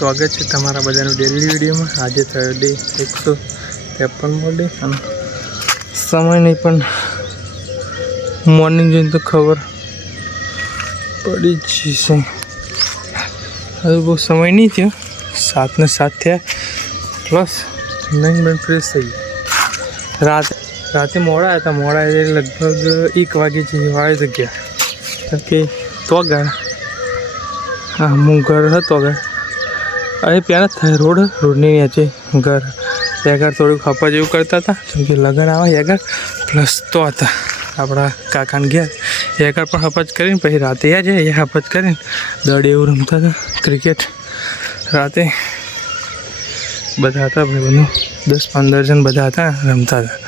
સ્વાગત છે તમારા બધાનું ડેલી વિડીયોમાં। આજે થયો ડે 153મો ડે અને સમય નહીં પણ મોર્નિંગ જોઈને તો ખબર પડી જ છે। હવે બહુ સમય નહીં થયો, 7 ને 7 થયા પ્લસ નહીં ફ્રેશ થઈ ગયા। રાતે મોડા હતા, મોડા એટલે લગભગ 1 વાગે જેવી વાળી જગ્યા કે તો આગળ હા હું ઘર હતો આગળ અહીં પહેલાં જ થાય રોડની નીચે ઘર આગળ થોડુંક હપા જેવું કરતા હતા કેમ કે લગન આવે આગળ પ્લસ તો હતા આપણા કાકાને ઘેર એ આગળ પણ હપજ કરીને પછી રાતે જાય એ હપજ કરીને દડ એવું રમતા હતા ક્રિકેટ। રાતે બધા હતા ભાઈ બધું 10-15 જણ બધા હતા રમતા હતા।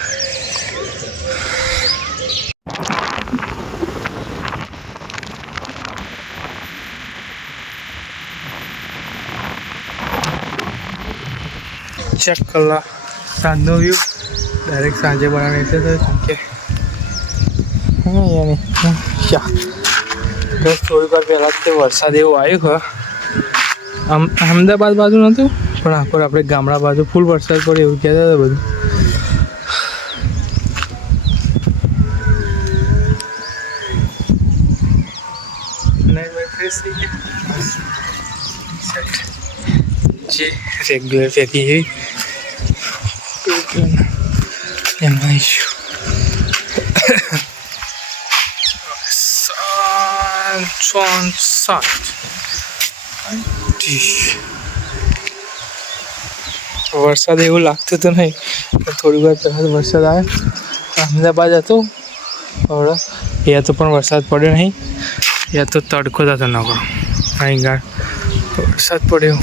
चेक कर ला साँजनो व्यू डायरेक्ट सांजे बनाने थे क्योंकि हाँ यानी क्या बस थोड़ी बार पहला तो वरसाद एवं आयो है अहमदाबाद बाजू नतुं पण आखोर आपणे गामड़ा बाजू फूल वरसाद पड़े एवं कहेता हता बधुं। જે રેગ્યુલર ફેંકી એવી એમાં વરસાદ એવું લાગતું તો નહીં પણ થોડી વાર પહેલાં વરસાદ આવ્યો। અમદાવાદ હતો હવે યા તો પણ વરસાદ પડ્યો નહીં, યા તો તડકો થતો નકરો અહીં ગાળ વરસાદ પડ્યો।